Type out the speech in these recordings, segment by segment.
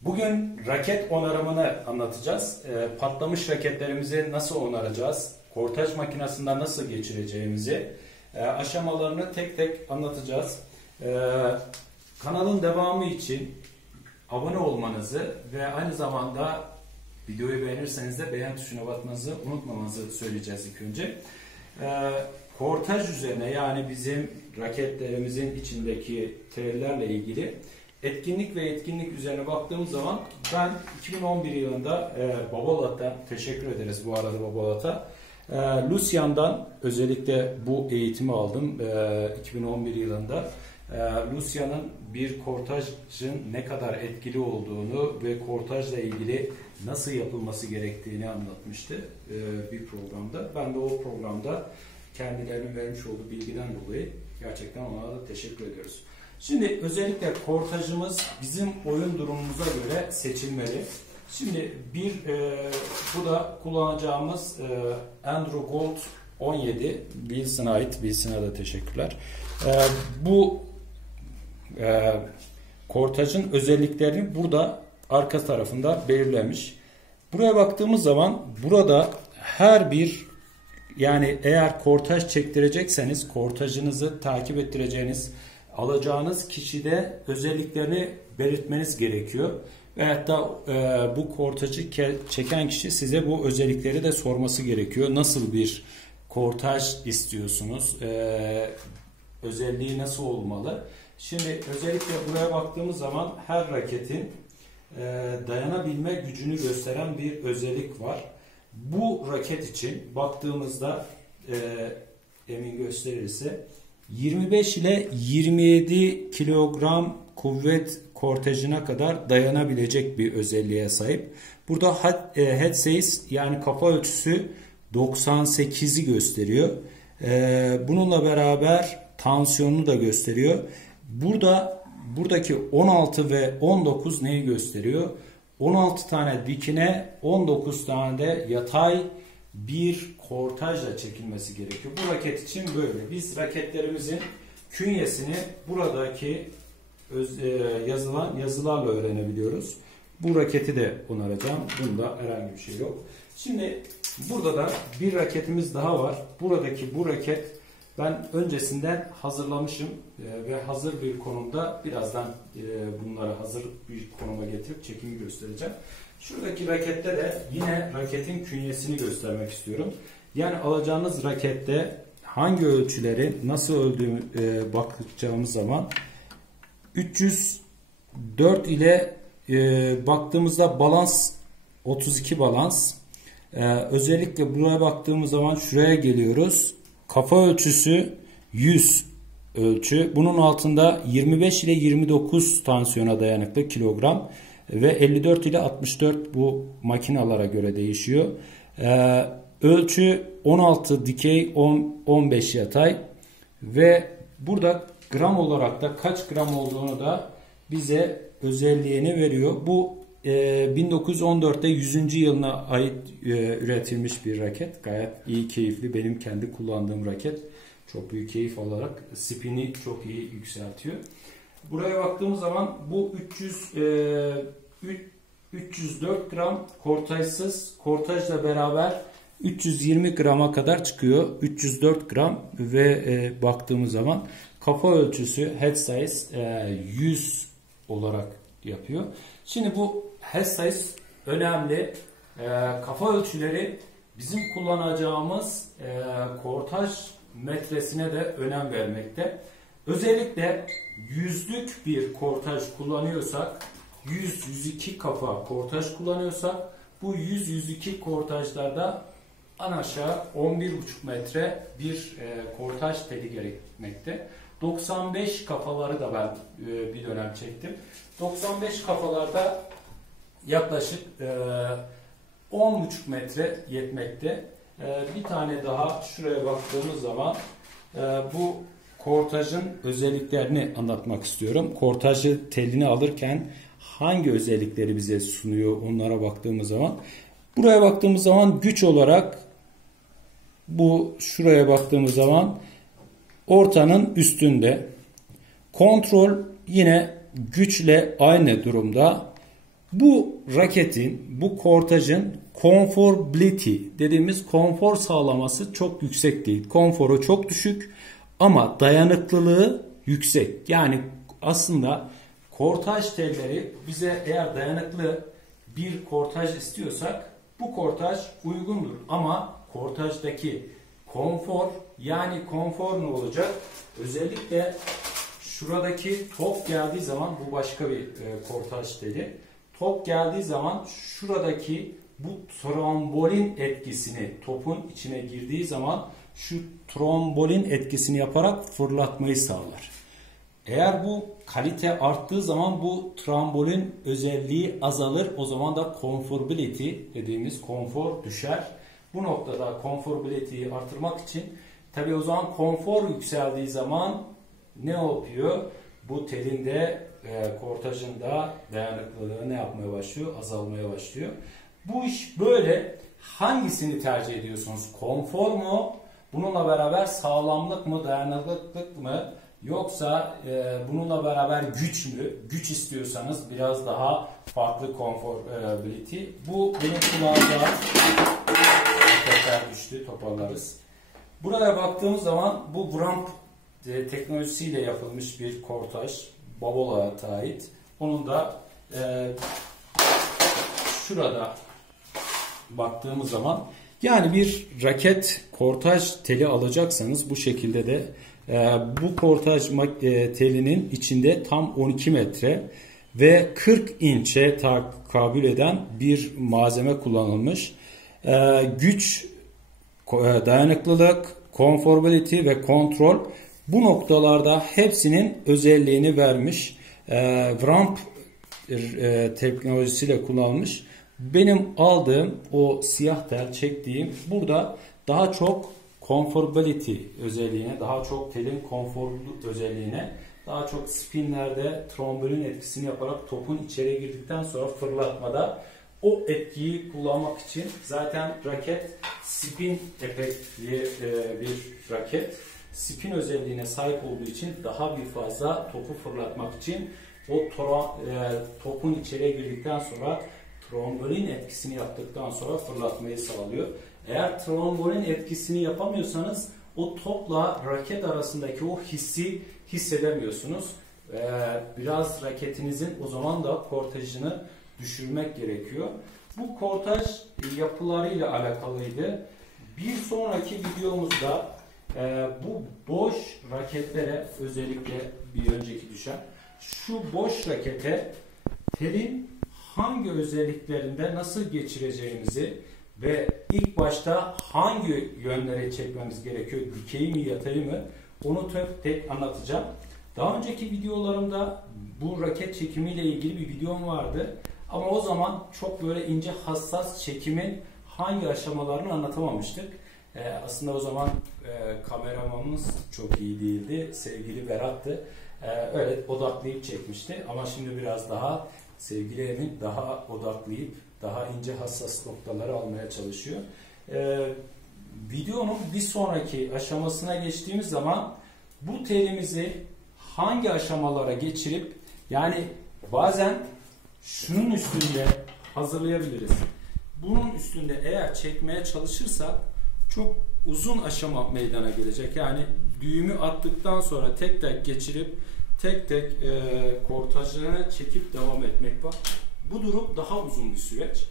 Bugün raket onarımını anlatacağız. Patlamış raketlerimizi nasıl onaracağız? Kortaj makinesinden nasıl geçireceğimizi aşamalarını tek tek anlatacağız. Kanalın devamı için abone olmanızı ve aynı zamanda videoyu beğenirseniz de beğen tuşuna basmanızı unutmamanızı söyleyeceğiz ilk önce. Kortaj üzerine, yani bizim raketlerimizin içindeki tellerle ilgili etkinlik ve yetkinlik üzerine baktığımız zaman ben 2011 yılında Babolat'tan, teşekkür ederiz bu arada Babolat'a, Lucian'dan özellikle bu eğitimi aldım 2011 yılında. Lucian'ın bir kortajın ne kadar etkili olduğunu ve kortajla ilgili nasıl yapılması gerektiğini anlatmıştı bir programda. Ben de o programda kendilerinin vermiş olduğu bilgiden dolayı gerçekten ona da teşekkür ediyoruz. Şimdi özellikle kortajımız bizim oyun durumumuza göre seçilmeli. Şimdi bu da kullanacağımız Andrew Gold 17, Wilson'a ait. Wilson'a da teşekkürler. Bu kortajın özelliklerini burada arka tarafında belirlemiş. Buraya baktığımız zaman burada her bir, yani eğer kortaj çektirecekseniz kortajınızı takip ettireceğiniz, alacağınız kişide özelliklerini belirtmeniz gerekiyor. Ve hatta bu kortajı çeken kişi size bu özellikleri de sorması gerekiyor. Nasıl bir kortaj istiyorsunuz? Özelliği nasıl olmalı? Şimdi özellikle buraya baktığımız zaman her raketin dayanabilme gücünü gösteren bir özellik var. Bu raket için baktığımızda Emin gösterirse 25 ile 27 kilogram kuvvet kortajına kadar dayanabilecek bir özelliğe sahip. Burada head size, yani kafa ölçüsü 98'i gösteriyor. Bununla beraber tansiyonunu da gösteriyor. Buradaki 16 ve 19 neyi gösteriyor? 16 tane dikine, 19 tane de yatay bir kortajla çekilmesi gerekiyor. Bu raket için böyle. Biz raketlerimizin künyesini buradaki yazılan yazılarla öğrenebiliyoruz. Bu raketi de onaracağım. Bunda herhangi bir şey yok. Şimdi burada da bir raketimiz daha var. Bu raket ben öncesinden hazırlamışım ve hazır bir konumda, birazdan bunları hazır bir konuma getirip çekimi göstereceğim. Şuradaki rakette de yine raketin künyesini göstermek istiyorum. Yani alacağınız rakette hangi ölçüleri nasıl öldüğünü bakacağımız zaman 304 ile baktığımızda balans 32 balans. Özellikle buraya baktığımız zaman şuraya geliyoruz. Kafa ölçüsü 100 ölçü. Bunun altında 25 ile 29 tansiyona dayanıklı kilogram ve 54 ile 64 bu makinalara göre değişiyor. Ölçü 16 dikey, 15 yatay ve burada gram olarak da kaç gram olduğunu da bize özelliğini veriyor. Bu 1914'te 100. yılına ait üretilmiş bir raket. Gayet iyi, keyifli. Benim kendi kullandığım raket. Çok büyük keyif alarak spini çok iyi yükseltiyor. Buraya baktığımız zaman bu 304 gram kortajsız, kortajla beraber 320 grama kadar çıkıyor. 304 gram ve baktığımız zaman kafa ölçüsü head size 100 olarak yapıyor. Şimdi bu head size önemli. Kafa ölçüleri bizim kullanacağımız kortaj metresine de önem vermekte. Özellikle yüzlük bir kortaj kullanıyorsak, 100-102 kafa kortaj kullanıyorsak, bu 100-102 kortajlarda en aşağı 11,5 metre bir kortaj teli gerekmekte. 95 kafaları da ben bir dönem çektim. 95 kafalarda yaklaşık 10,5 metre yetmekte. Bir tane daha şuraya baktığımız zaman bu kortajın özelliklerini anlatmak istiyorum. Kortajı telini alırken hangi özellikleri bize sunuyor, onlara baktığımız zaman. Buraya baktığımız zaman güç olarak şuraya baktığımız zaman ortanın üstünde. Kontrol yine güçle aynı durumda. Bu raketin, bu kortajın conformability dediğimiz konfor sağlaması çok yüksek değil. Konforu çok düşük ama dayanıklılığı yüksek. Yani aslında kortaj telleri bize eğer dayanıklı bir kortaj istiyorsak bu kortaj uygundur. Ama kortajdaki konfor, yani konfor ne olacak? Özellikle şuradaki top geldiği zaman, bu başka bir kortaj teli. Top geldiği zaman şuradaki bu trombolin etkisini, topun içine girdiği zaman şu trombolin etkisini yaparak fırlatmayı sağlar. Eğer bu kalite arttığı zaman bu trombolin özelliği azalır. O zaman da conformability dediğimiz konfor düşer. Bu noktada conformability'yi artırmak için tabi o zaman konfor yükseldiği zaman ne yapıyor? Bu telin de kortajın da dayanıklılığı ne yapmaya başlıyor? Azalmaya başlıyor. Bu iş böyle. Hangisini tercih ediyorsunuz? Konfor mu? Bununla beraber sağlamlık mı? Dayanıklılık mı? Yoksa bununla beraber güç mü? Güç istiyorsanız biraz daha farklı conformability. Bu benim kulağımda tekrar düştü. Toparlarız. Buraya baktığımız zaman bu Vramp teknolojisiyle yapılmış bir kortaj. Babola'ya ait. Onun da şurada baktığımız zaman yani bir raket kortaj teli alacaksanız bu şekilde de bu kortaj telinin içinde tam 12 metre ve 40 inçe takabül eden bir malzeme kullanılmış. Güç, dayanıklılık, conformability ve kontrol bu noktalarda hepsinin özelliğini vermiş. Vramp teknolojisiyle kullanılmış. Benim aldığım o siyah tel çektiğim burada daha çok conformability özelliğine, daha çok telin konforlu özelliğine, daha çok spinlerde trombolin etkisini yaparak topun içeri girdikten sonra fırlatmada o etkiyi kullanmak için zaten raket spin efektli bir raket. Spin özelliğine sahip olduğu için daha bir fazla topu fırlatmak için o topun içeriye girdikten sonra trombolin etkisini yaptıktan sonra fırlatmayı sağlıyor. Eğer trombolin etkisini yapamıyorsanız o topla raket arasındaki o hissi hissedemiyorsunuz. Biraz raketinizin o zaman da kortajını düşürmek gerekiyor. Bu kortaj yapılarıyla alakalıydı. Bir sonraki videomuzda bu boş raketlere, özellikle bir önceki düşen şu boş rakete telin hangi özelliklerinde nasıl geçireceğimizi ve ilk başta hangi yönlere çekmemiz gerekiyor, dikey mi yatay mı, onu tek tek anlatacağım. Daha önceki videolarımda bu raket çekimiyle ilgili bir videom vardı. Ama o zaman çok böyle ince hassas çekimin hangi aşamalarını anlatamamıştık. Aslında o zaman kameramanımız çok iyi değildi. Sevgili Berat'tı. Öyle odaklayıp çekmişti. Ama şimdi biraz daha sevgili Emin daha odaklayıp daha ince hassas noktaları almaya çalışıyor. Videonun bir sonraki aşamasına geçtiğimiz zaman bu telimizi hangi aşamalara geçirip, yani bazen şunun üstünde hazırlayabiliriz. Bunun üstünde eğer çekmeye çalışırsak çok uzun aşama meydana gelecek. Yani düğümü attıktan sonra tek tek geçirip tek tek kortajlarına çekip devam etmek var. Bu durum daha uzun bir süreç.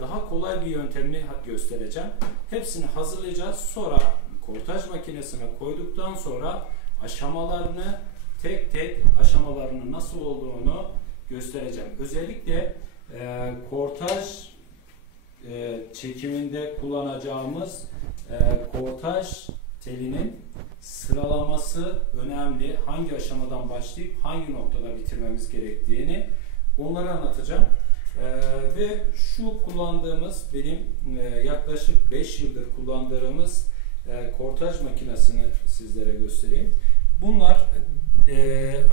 Daha kolay bir yöntemini göstereceğim. Hepsini hazırlayacağız. Sonra kortaj makinesine koyduktan sonra aşamalarını tek tek aşamalarının nasıl olduğunu göstereceğim. Özellikle kortaj çekiminde kullanacağımız kortaj telinin sıralaması önemli. Hangi aşamadan başlayıp hangi noktada bitirmemiz gerektiğini onları anlatacağım. Ve şu kullandığımız benim yaklaşık 5 yıldır kullandığımız kortaj makinesini sizlere göstereyim. Bunlar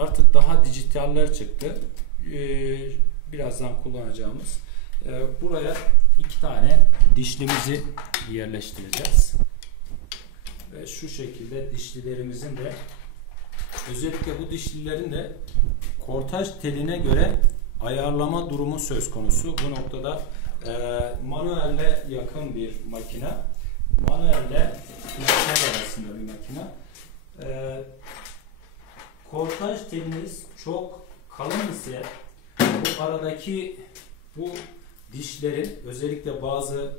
artık daha dijitaller çıktı. Birazdan kullanacağımız. Buraya 2 tane dişlimizi yerleştireceğiz. Ve şu şekilde dişlilerimizin de, özellikle bu dişlilerin de kortaj teline göre ayarlama durumu söz konusu. Bu noktada manuelle yakın bir makine. Manuelle dijital arasında bir makine. Kortaj teliniz çok kalın ise bu aradaki bu dişlerin, özellikle bazı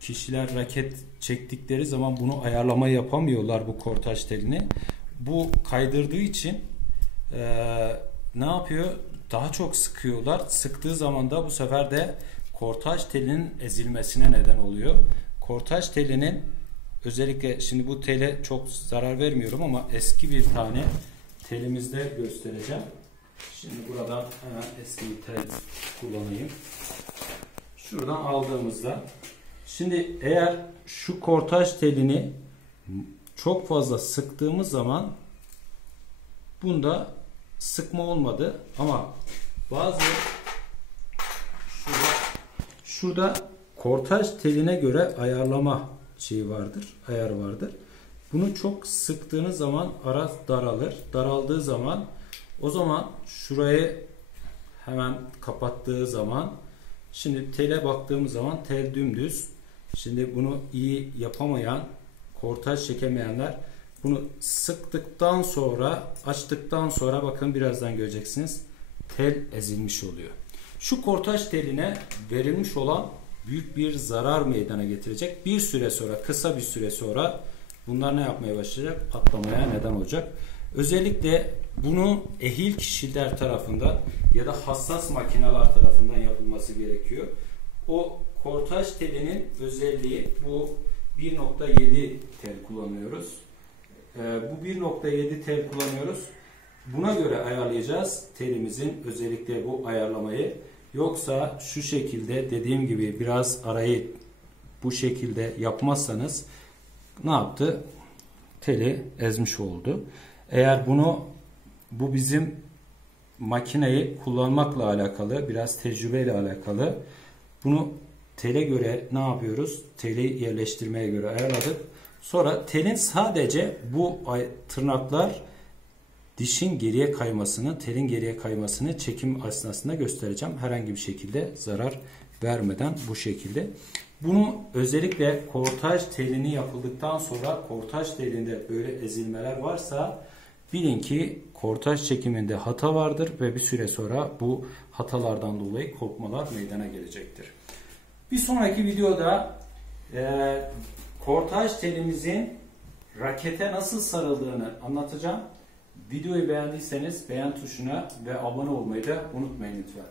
kişiler raket çektikleri zaman bunu ayarlama yapamıyorlar, bu kortaj telini. Bu kaydırdığı için ne yapıyor? Daha çok sıkıyorlar. Sıktığı zaman da bu sefer de kortaj telinin ezilmesine neden oluyor. Kortaj telinin özellikle, şimdi bu tele çok zarar vermiyorum ama eski bir tane telimizde göstereceğim. Şimdi buradan hemen eski bir tel kullanayım. Şuradan aldığımızda, şimdi eğer şu kortaj telini çok fazla sıktığımız zaman bunda sıkma olmadı ama bazı şurada kortaj teline göre ayarlama ayarı vardır. Bunu çok sıktığınız zaman ara daralır. Daraldığı zaman, o zaman şurayı hemen kapattığı zaman, şimdi tele baktığımız zaman tel dümdüz. Şimdi bunu iyi yapamayan, kortaj çekemeyenler bunu sıktıktan sonra, açtıktan sonra bakın birazdan göreceksiniz, tel ezilmiş oluyor. Şu kortaj teline verilmiş olan büyük bir zarar meydana getirecek. Bir süre sonra, kısa bir süre sonra bunlar ne yapmaya başlayacak? Patlamaya neden olacak. Özellikle bunu ehil kişiler tarafından ya da hassas makineler tarafından yapılması gerekiyor. O kortaj telinin özelliği, bu 1.7 tel kullanıyoruz. Bu 1.7 tel kullanıyoruz. Buna göre ayarlayacağız telimizin özellikle bu ayarlamayı. Yoksa şu şekilde, dediğim gibi biraz arayı bu şekilde yapmazsanız ne yaptı? Teli ezmiş oldu. Eğer bu bizim makineyi kullanmakla alakalı, biraz tecrübeyle alakalı. Bunu tele göre ne yapıyoruz? Teli yerleştirmeye göre ayarladık. Sonra telin sadece bu tırnaklar dişin geriye kaymasını, telin geriye kaymasını çekim esnasında göstereceğim. Herhangi bir şekilde zarar vermeden bu şekilde. Bunu özellikle kortaj telini yapıldıktan sonra, kortaj telinde böyle ezilmeler varsa bilin ki kortaj çekiminde hata vardır ve bir süre sonra bu hatalardan dolayı kopmalar meydana gelecektir. Bir sonraki videoda kortaj telimizin rakete nasıl sarıldığını anlatacağım. Videoyu beğendiyseniz beğen tuşuna ve abone olmayı da unutmayın lütfen.